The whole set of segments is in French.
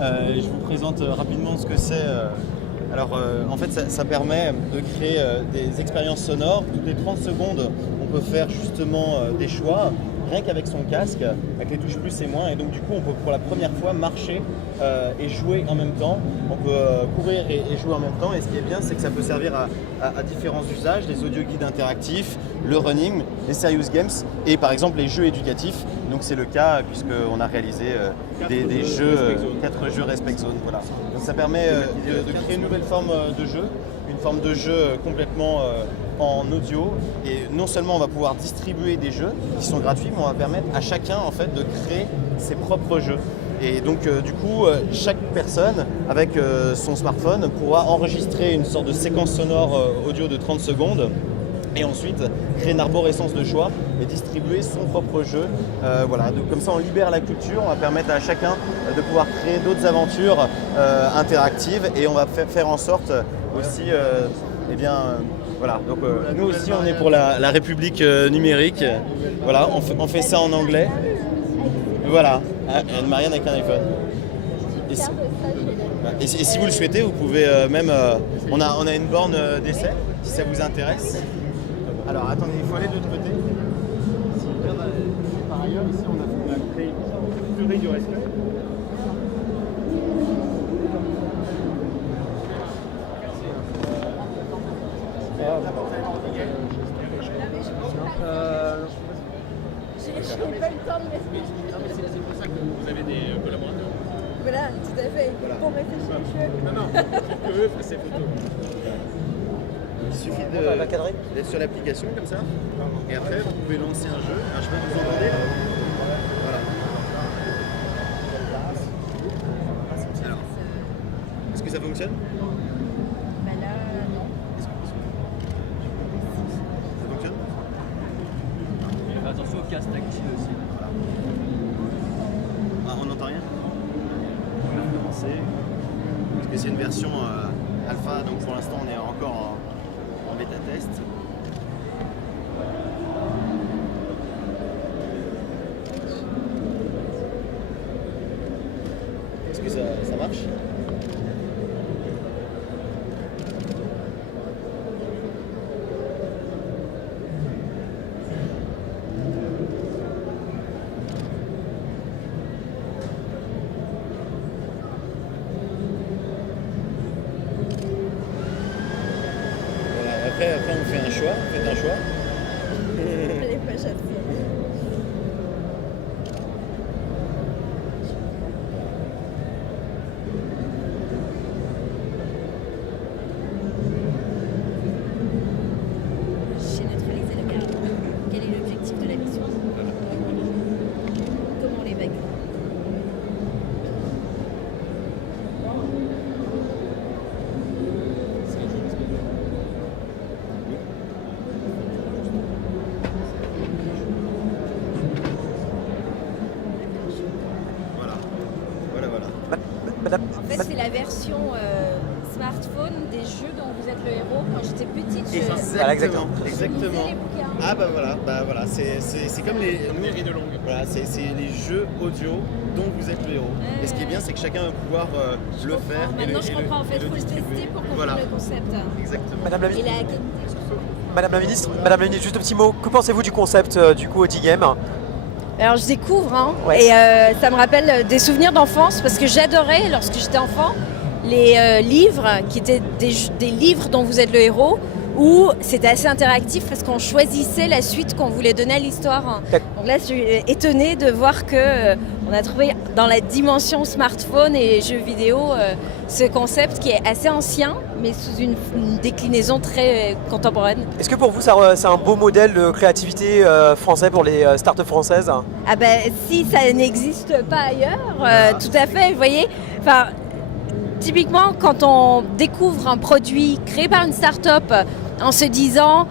Je vous présente rapidement ce que c'est. En fait, ça permet de créer des expériences sonores. Toutes les 30 secondes, on peut faire justement des choix, rien qu'avec son casque, avec les touches plus et moins. Et donc du coup, on peut pour la première fois marcher et jouer en même temps. On peut courir et jouer en même temps. Et ce qui est bien, c'est que ça peut servir à différents usages, les audio guides interactifs, le running, les serious games et par exemple les jeux éducatifs. Donc c'est le cas puisqu'on a réalisé des jeux, 4 jeux Respect Zone. Voilà. Donc ça permet de créer une nouvelle forme de jeu, une forme de jeu complètement en audio. Et non seulement on va pouvoir distribuer des jeux qui sont gratuits, mais on va permettre à chacun en fait de créer ses propres jeux. Et donc du coup, chaque personne avec son smartphone pourra enregistrer une sorte de séquence sonore audio de 30 secondes et ensuite créer une arborescence de choix et distribuer son propre jeu. Voilà. Donc, comme ça on libère la culture, on va permettre à chacun de pouvoir créer d'autres aventures interactives et on va faire en sorte aussi, voilà. Donc nous aussi on est pour la République numérique, voilà, on fait ça en anglais. Voilà, Anne-Marianne avec un iPhone. Et si vous le souhaitez, vous pouvez même... on a une borne d'essai, si ça vous intéresse. Alors attendez, il faut aller de l'autre côté. Par ailleurs, ici on a créé une durée du respect. Je n'ai pas eu le temps de m'expliquer. Non, mais c'est pour ça que vous avez des collaborateurs. Voilà, tout à fait. Voilà. Pour réfléchir les cheveux. Non, pour que eux fassent ces photos. Il suffit d'être sur l'application comme ça. Et après, vous pouvez lancer un jeu. Alors, je sais pas si vous entendez là. Voilà. Alors, est-ce que ça fonctionne? Bah là, non. Ça fonctionne? Attention au casque tactile aussi. Ah, on n'entend rien? On va recommencer. Parce que c'est une version alpha, donc pour l'instant on est encore en bêta test. Est-ce que ça marche? Après on fait un choix, faites un choix. Je l'ai pas chassé. J'ai neutralisé le garde. Quel est l'objectif de la mission? Comment l'évacuer? Voilà. En fait, c'est la version smartphone des jeux dont vous êtes le héros. Quand j'étais petite, Exactement. je lisais les bouquins. Ah bah voilà, c'est comme les Mairie de Longue. voilà, c'est les jeux audio dont vous êtes le héros. Et ce qui est bien, c'est que chacun va pouvoir le faire. Maintenant, je comprends. En fait, il faut le tester pour comprendre Voilà. le concept. Exactement. Madame la, Et la qualité. Madame la ministre, juste un petit mot. Que pensez-vous du concept du coup Audigame? Alors je découvre Ouais. et ça me rappelle des souvenirs d'enfance parce que j'adorais lorsque j'étais enfant les livres qui étaient des livres dont vous êtes le héros où c'était assez interactif parce qu'on choisissait la suite qu'on voulait donner à l'histoire. Donc là je suis étonnée de voir que on a trouvé dans la dimension smartphone et jeux vidéo ce concept qui est assez ancien mais sous une déclinaison très contemporaine. Est-ce que pour vous c'est un beau modèle de créativité français pour les startups françaises? Ah ben si ça n'existe pas ailleurs, tout à fait, vous voyez. Enfin, typiquement quand on découvre un produit créé par une start-up en se disant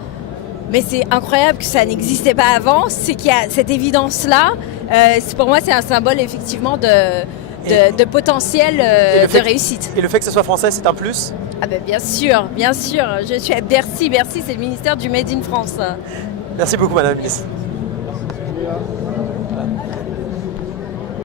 mais c'est incroyable que ça n'existait pas avant, c'est qu'il y a cette évidence-là. Pour moi c'est un symbole effectivement de potentiel de réussite. Et le fait que ce soit français, c'est un plus? Ah ben bien sûr, je suis à Bercy. Bercy c'est le ministère du Made in France. Merci beaucoup Madame la ministre. Merci.